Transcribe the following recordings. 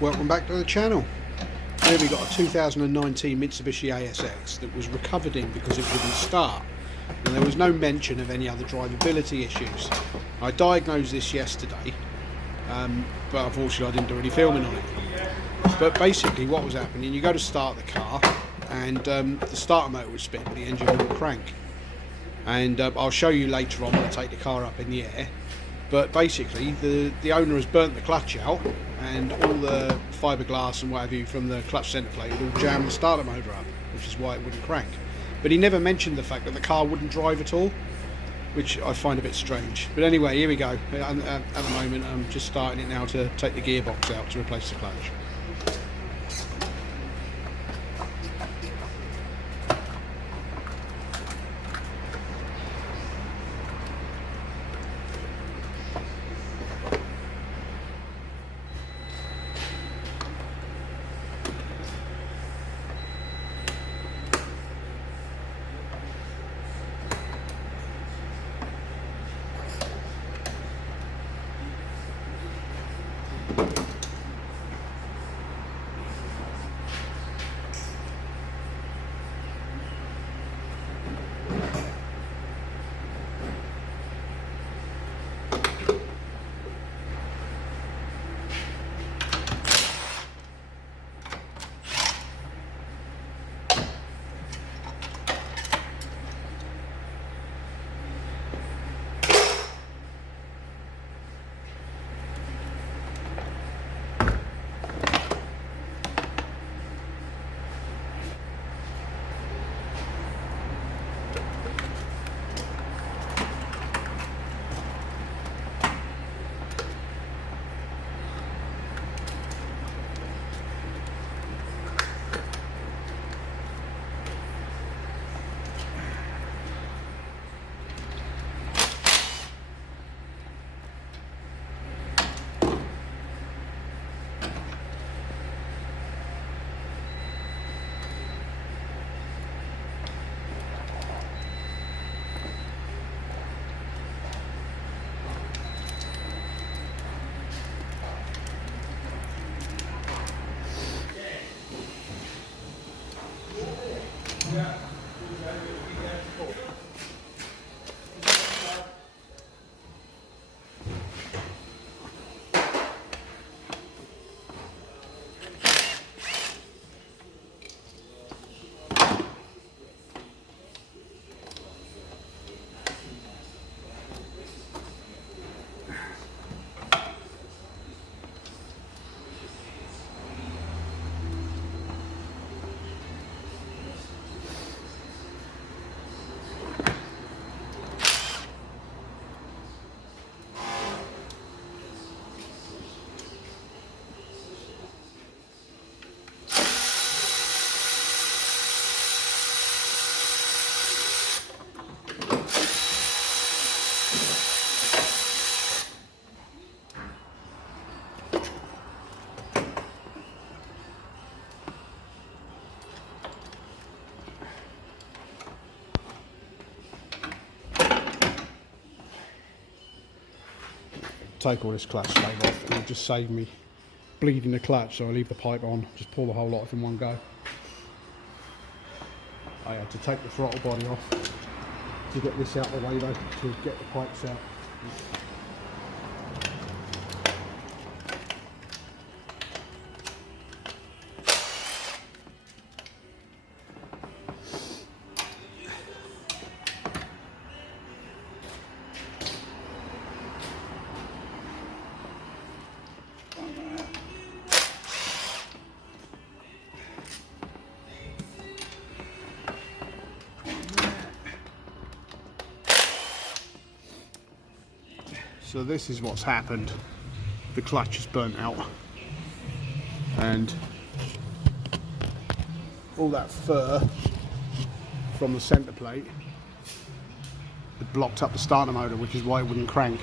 Welcome back to the channel. Here we got a 2019 Mitsubishi ASX that was recovered in because it wouldn't start, and there was no mention of any other drivability issues. I diagnosed this yesterday, but unfortunately I didn't do any filming on it. But basically what was happening, you go to start the car and the starter motor would spin but the engine wouldn't crank. And I'll show you later on when I take the car up in the air. But basically the owner has burnt the clutch out, and all the fiberglass and what have you from the clutch centre plate would all jam the starter motor up, which is why it wouldn't crank. But he never mentioned the fact that the car wouldn't drive at all, which I find a bit strange. But anyway, here we go. At the moment I'm just starting it now to take the gearbox out to replace the clutch. Take all this clutch slave off, and it'll just save me bleeding the clutch, so I leave the pipe on, just pull the whole lot off in one go. I had to take the throttle body off to get this out of the way though, to get the pipes out. So this is what's happened. The clutch is burnt out, and all that fur from the centre plate had blocked up the starter motor, which is why it wouldn't crank.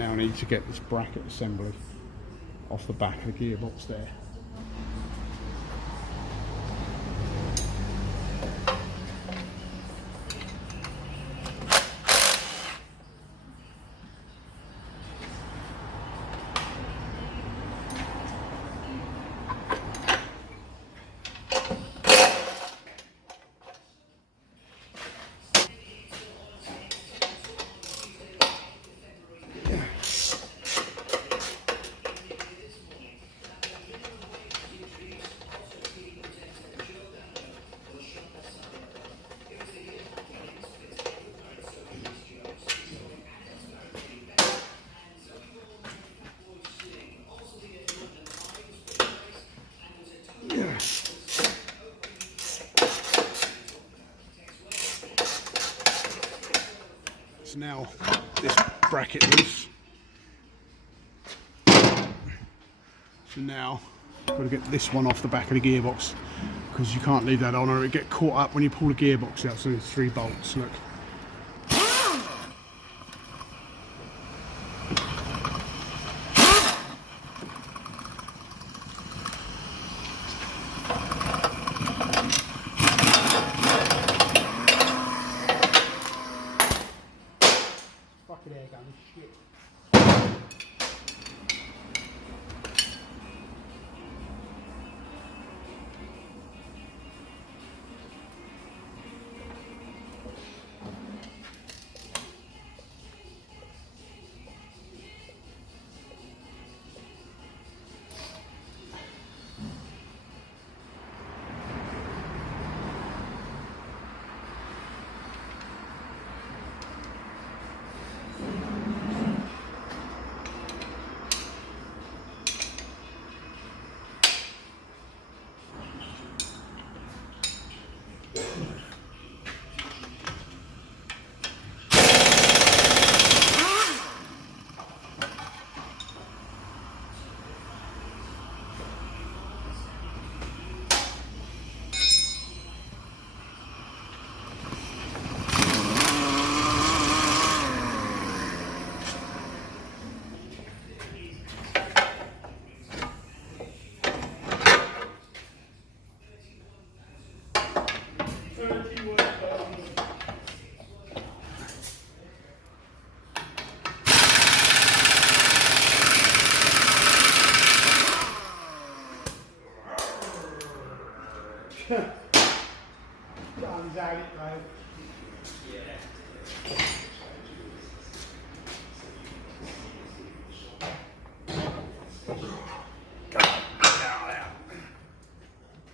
now need to get this bracket assembly off the back of the gearbox there. So now this bracket loose. So now I've got to get this one off the back of the gearbox, because you can't leave that on or it'll get caught up when you pull the gearbox out. So there's 3 bolts, look. Fucking air gun, shit. John's at it, right?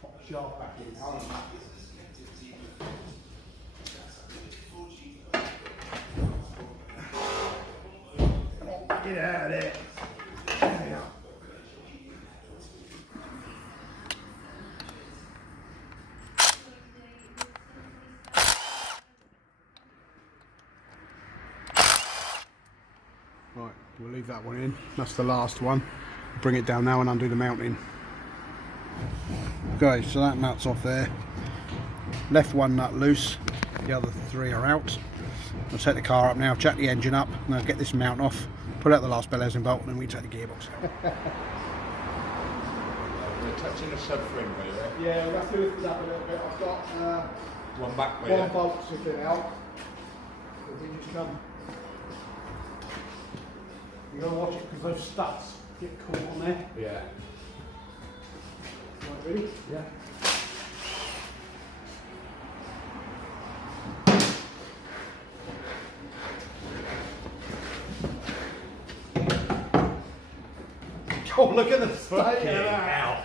Pop the shaft back in. Get out of there. Right, we'll leave that one in. That's the last one. Bring it down now and undo the mounting. Okay, so that nut's off there. Left one nut loose, the other 3 are out. I'll take the car up now, jack the engine up, and I'll get this mount off, pull out the last bell housing bolt, and then we take the gearbox out. We're touching the subframe, by the way. Yeah, we'll have to lift it up a little bit. I've got One back way. one bolt sticking out. So we just come. You gotta watch it because those studs get caught on there. Yeah. Right, ready? Yeah. Oh, look at the state Fucking hell.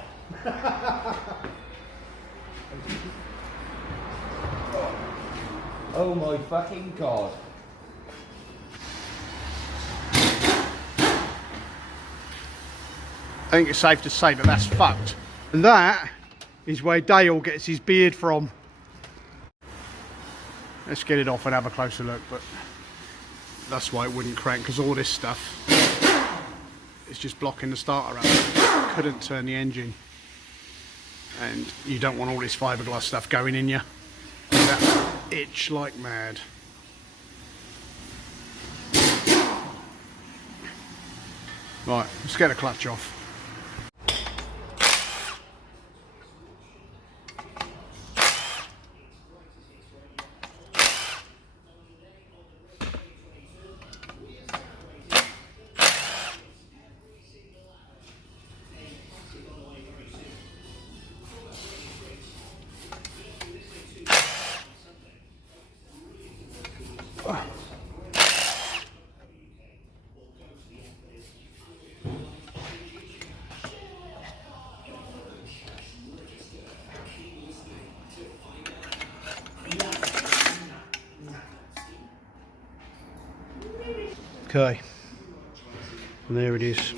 Oh my fucking god. I think it's safe to say that that's fucked. And that is where Dale gets his beard from. Let's get it off and have a closer look, but that's why it wouldn't crank, because all this stuff is just blocking the starter up. Couldn't turn the engine. And you don't want all this fiberglass stuff going in you. That itch like mad. Right, let's get the clutch off. Okay, and there it is.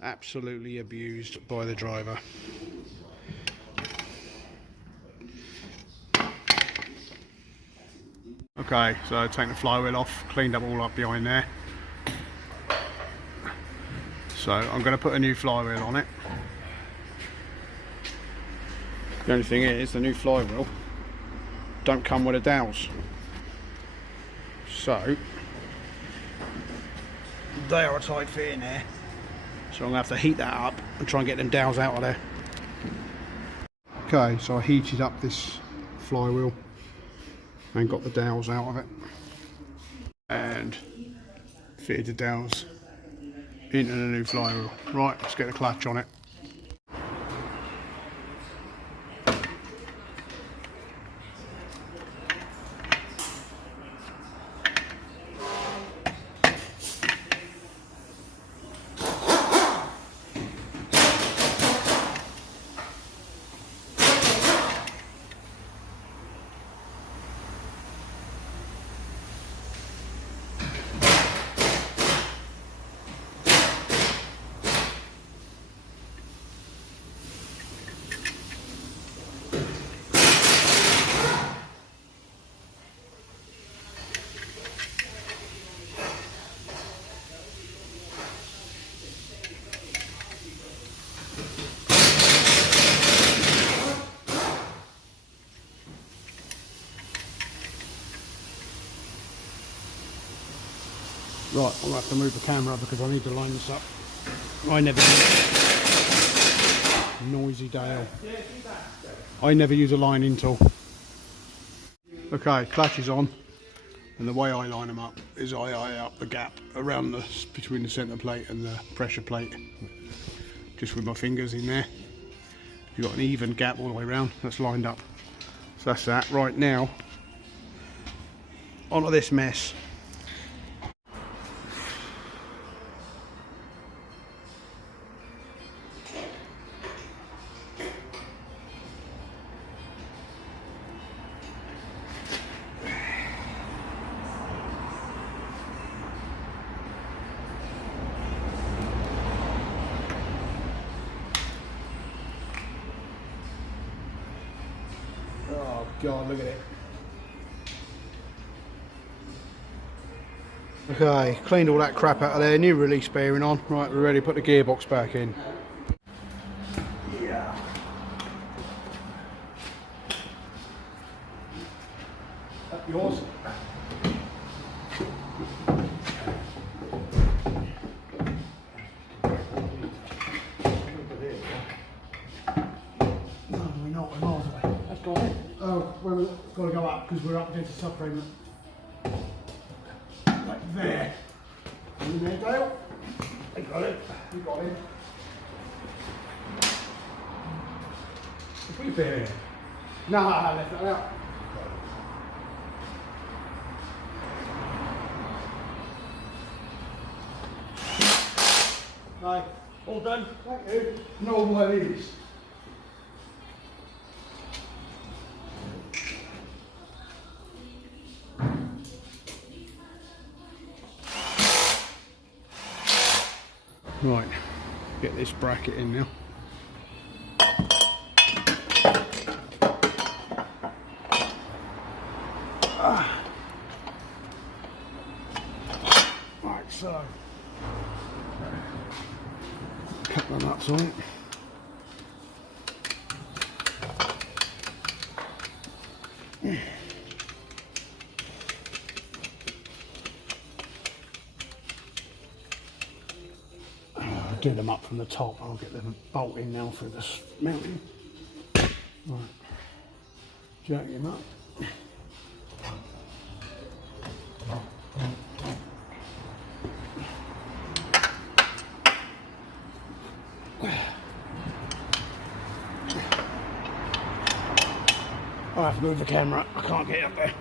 Absolutely abused by the driver. Okay, so take the flywheel off, cleaned up all up behind there. So I'm going to put a new flywheel on it. The only thing is, the new flywheel don't come with a dowels. So they are a tight fit in there. So I'm going to have to heat that up and try and get them dowels out of there. Okay, so I heated up this flywheel and got the dowels out of it. And fitted the dowels into the new flywheel. Right, let's get the clutch on it. Right, I'm going to have to move the camera because I need to line this up. I never use noisy Dale. I never use a lining tool. Okay, clutch is on, and the way I line them up is I eye up the gap around between the centre plate and the pressure plate, just with my fingers in there. You've got an even gap all the way around. That's lined up. So that's that. Right now, onto this mess. Oh God, look at it. Okay, cleaned all that crap out of there, new release bearing on. Right, we're ready to put the gearbox back in. Yeah. Up yours. No, we're not, we're miles away. That's got it. Oh, well, we've got to go up because we're up against the subframe. Like there. In there, Dale. I got it. You got it. Put your bear in. No, I left that out. Right, all done. Thank you. No what it is. Right, get this bracket in now. Right, so a couple of nuts on it. do them up from the top. I'll get them bolt in now through this mounting. Right, jack him up. I have to move the camera, I can't get up there.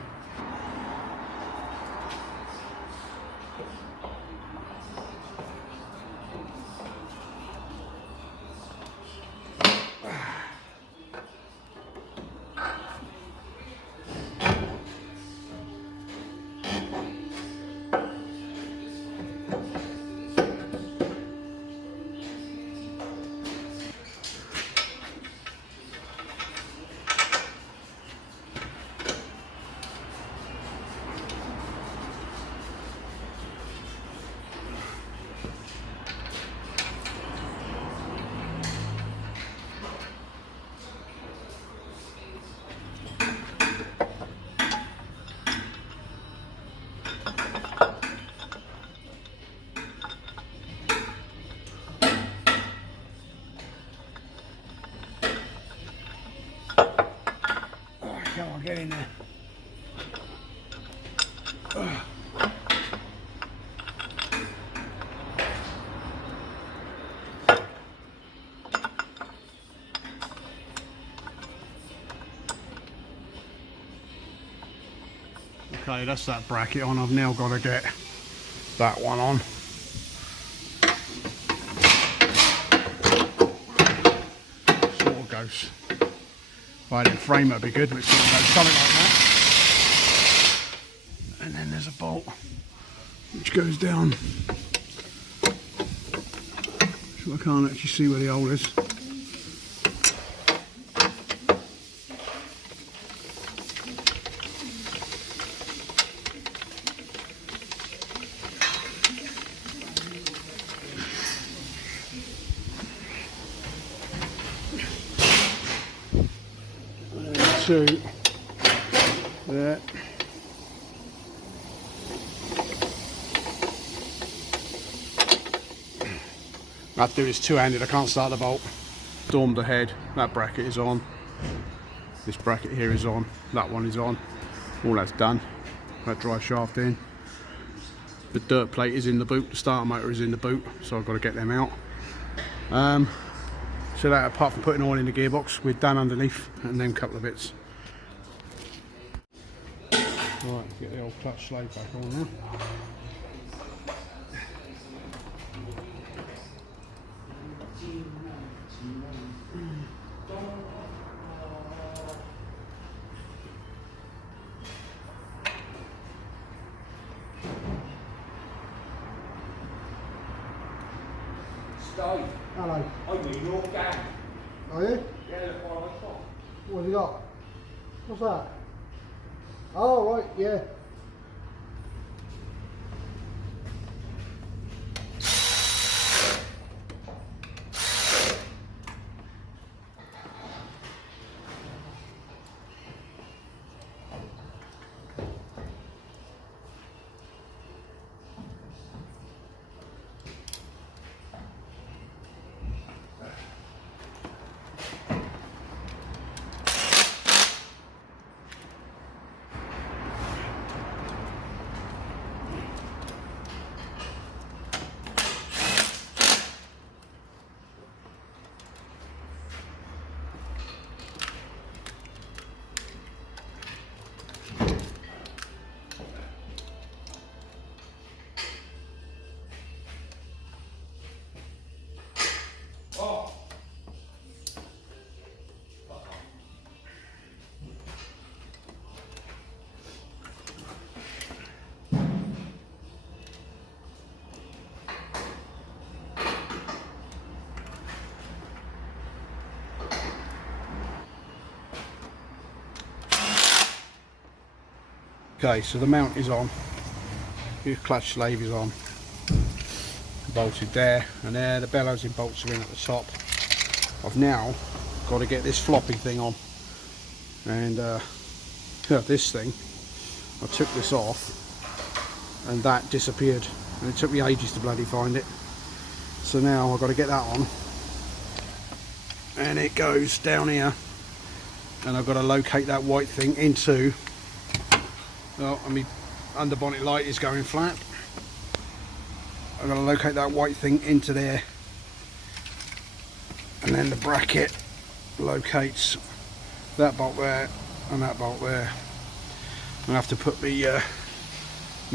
Come on, get in there. Okay, that's that bracket on. I've now got to get that one on. Sort of goes. If I didn't frame it, it'd be good, but it sort of goes something like that. And then there's a bolt which goes down. So I can't actually see where the hole is. Two there. I have to do this two-handed, I can't start the bolt. Stormed ahead, that bracket is on. This bracket here is on, that one is on. All that's done. That drive shaft in. The dirt plate is in the boot, the starter motor is in the boot, so I've got to get them out. So that, apart from putting oil in the gearbox, we're done underneath, and then a couple of bits. Right, get the old clutch slave back on now. Steve. Hello. I'm in your gang. Are you? Yeah, look what I've got. What have you got? What's that? Oh, right, yeah. Okay, so the mount is on. Your clutch slave is on. Bolted there and there. The bellows and bolts are in at the top. I've now got to get this floppy thing on. And this thing, I took this off and that disappeared. And it took me ages to bloody find it. So now I've got to get that on, and it goes down here, and I've got to locate that white thing into, well, I mean, under bonnet light is going flat. I've got to locate that white thing into there, and then the bracket locates that bolt there and that bolt there. I have to put my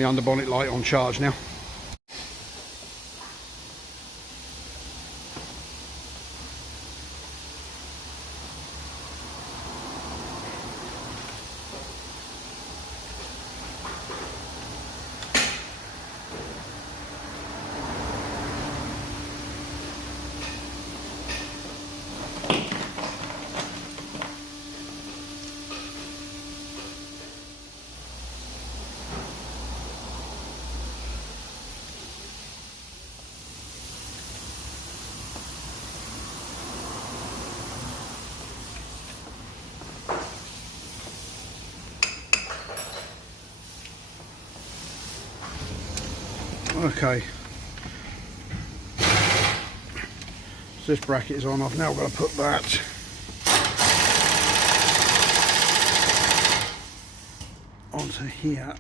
under bonnet light on charge now. Okay, so this bracket is on. I've now got to put that onto here.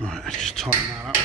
Right, let's just tighten that up.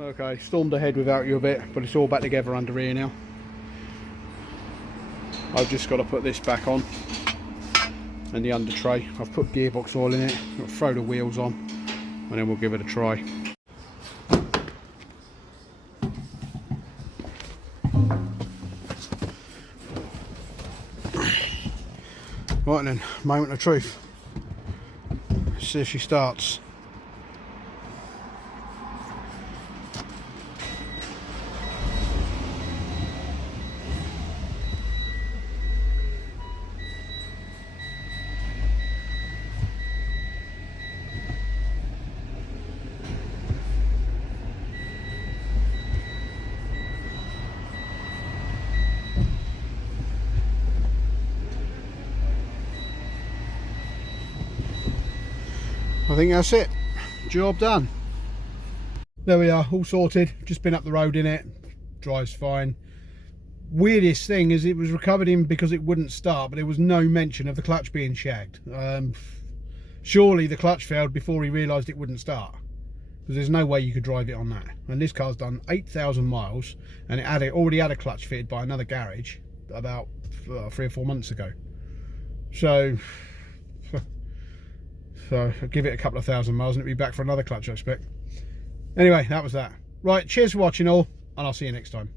Okay, stormed ahead without you a bit, but it's all back together under here now. I've just got to put this back on, and the under tray. I've put gearbox oil in it. I'll throw the wheels on, and then we'll give it a try. Right then, moment of truth. Let's see if she starts. I think that's it. Job done. There we are, all sorted. Just been up the road in it. Drives fine. Weirdest thing is it was recovered in because it wouldn't start, but there was no mention of the clutch being shagged. Surely the clutch failed before he realised it wouldn't start. because there's no way you could drive it on that. And this car's done 8,000 miles, and it already had a clutch fitted by another garage about 3 or 4 months ago. So I'll give it a couple of thousand miles and it'll be back for another clutch, I expect. Anyway, that was that. Right, cheers for watching all, and I'll see you next time.